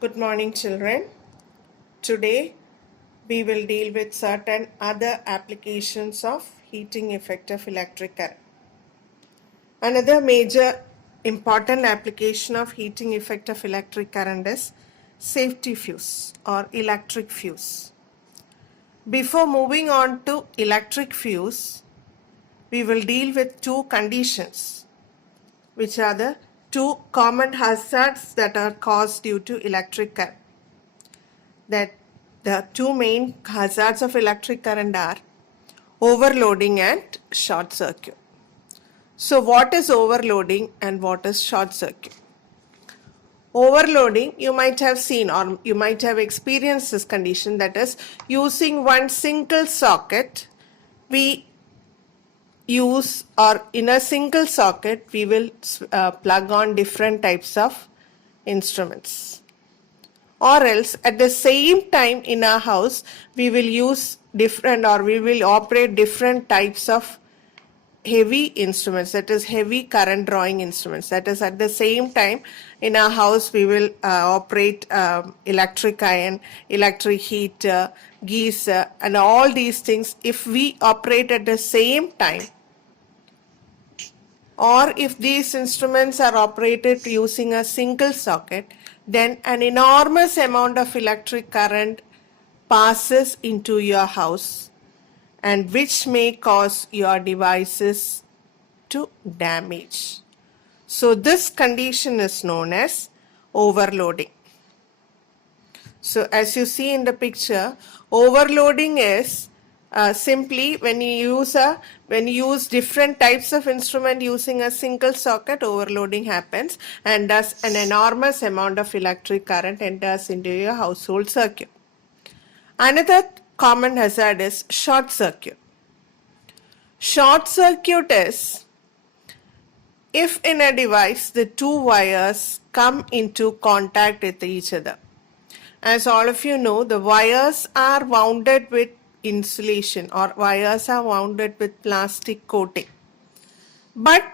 Good morning, children. Today we will deal with certain other applications of heating effect of electric current. Another major important application of heating effect of electric current is safety fuse or electric fuse. Before moving on to electric fuse, we will deal with two conditions, which are the two common hazards that are caused due to electric current. That the two main hazards of electric current are overloading and short circuit. So what is overloading and what is short circuit? Overloading, you might have seen or you might have experienced this condition, that is using one single socket we use, or in a single socket we will plug on different types of instruments. Or else at the same time in our house we will use different, or we will operate different types of heavy instruments, that is heavy current drawing instruments. That is at the same time in our house we will operate electric iron, electric heater, geyser, and all these things. If we operate at the same time, or if these instruments are operated using a single socket, then an enormous amount of electric current passes into your house, and which may cause your devices to damage. So this condition is known as overloading. So as you see in the picture, overloading is simply when you use different types of instrument using a single socket, overloading happens, and thus an enormous amount of electric current enters into your household circuit. Another common hazard is short circuit. Short circuit is if in a device the two wires come into contact with each other. As all of you know, the wires are wounded with insulation, or wires are wounded with plastic coating. But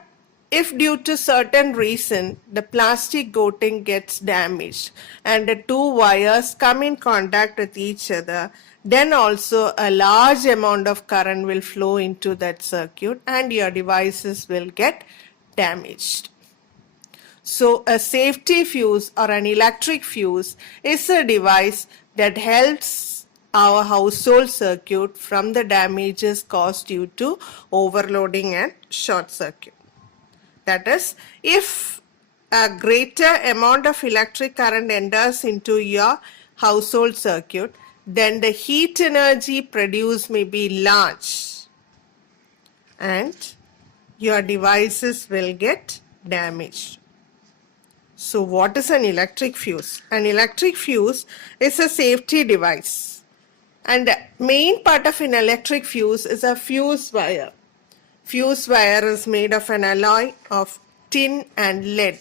if due to certain reason the plastic coating gets damaged and the two wires come in contact with each other, then also a large amount of current will flow into that circuit and your devices will get damaged. So a safety fuse or an electric fuse is a device that helps our household circuit from the damages caused due to overloading and short circuit. That is, if a greater amount of electric current enters into your household circuit, then the heat energy produced may be large and your devices will get damaged. So what is an electric fuse? An electric fuse is a safety device, and the main part of an electric fuse is a fuse wire. Fuse wire is made of an alloy of tin and lead.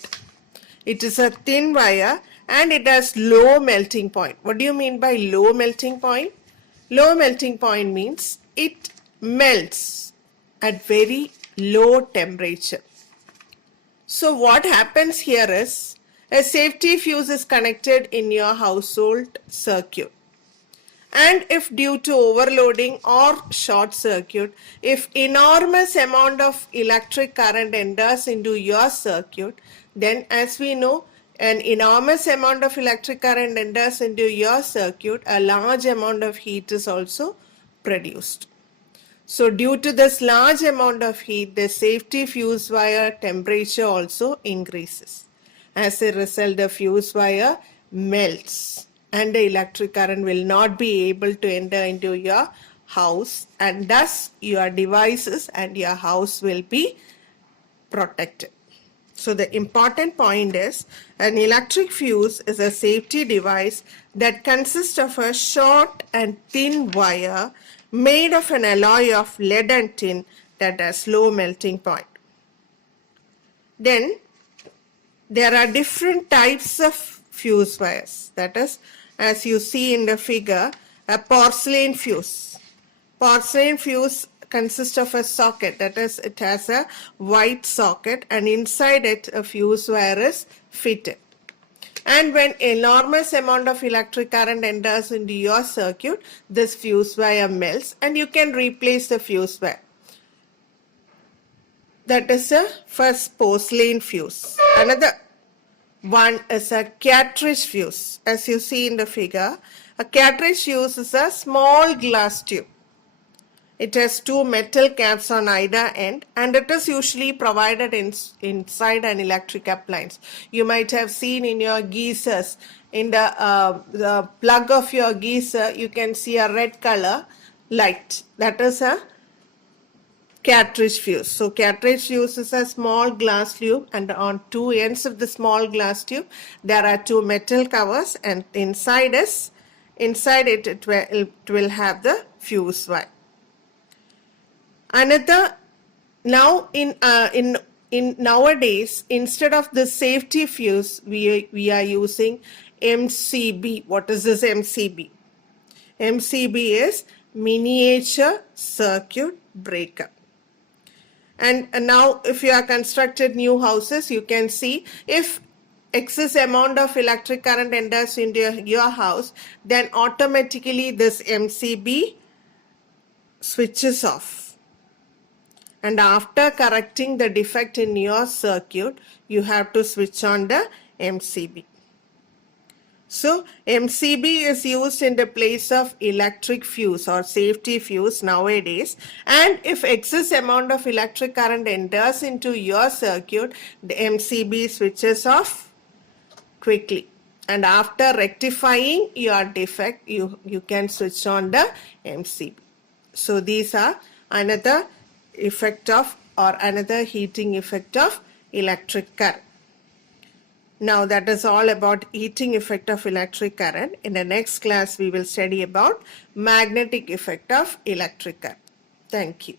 It is a thin wire and it has low melting point. What do you mean by low melting point? Low melting point means it melts at very low temperature. So what happens here is a safety fuse is connected in your household circuit. And if due to overloading or short circuit, if enormous amount of electric current enters into your circuit, then as we know, an enormous amount of electric current enters into your circuit, a large amount of heat is also produced. So due to this large amount of heat, the safety fuse wire temperature also increases. As a result, the fuse wire melts and the electric current will not be able to enter into your house, and thus your devices and your house will be protected. So the important point is an electric fuse is a safety device that consists of a short and thin wire made of an alloy of lead and tin that has low melting point. Then there are different types of fuse wires. That is, as you see in the figure, a porcelain fuse. Porcelain fuse consists of a socket, that is, it has a white socket, and inside it a fuse wire is fitted. And when enormous amount of electric current enters into your circuit, this fuse wire melts and you can replace the fuse wire. That is a first porcelain fuse. Another one is a cartridge fuse. As you see in the figure, a cartridge fuse is a small glass tube. It has two metal caps on either end and it is usually provided inside an electric appliance. You might have seen in your geysers, in the plug of your geyser, you can see a red color light. That is a cartridge fuse. So cartridge fuse is a small glass tube and on two ends of the small glass tube there are two metal covers and inside it will have the fuse wire. Another, now in nowadays, instead of the safety fuse, we are using MCB. What is this MCB? MCB is miniature circuit breaker. And now if you are constructed new houses, you can see if excess amount of electric current enters into your house, then automatically this MCB switches off. And after correcting the defect in your circuit, you have to switch on the MCB. So MCB is used in the place of electric fuse or safety fuse nowadays. And if excess amount of electric current enters into your circuit, the MCB switches off quickly. And after rectifying your defect, you can switch on the MCB. So these are another effect of or another heating effect of electric current. Now that is all about heating effect of electric current. In the next class we will study about magnetic effect of electric current. Thank you.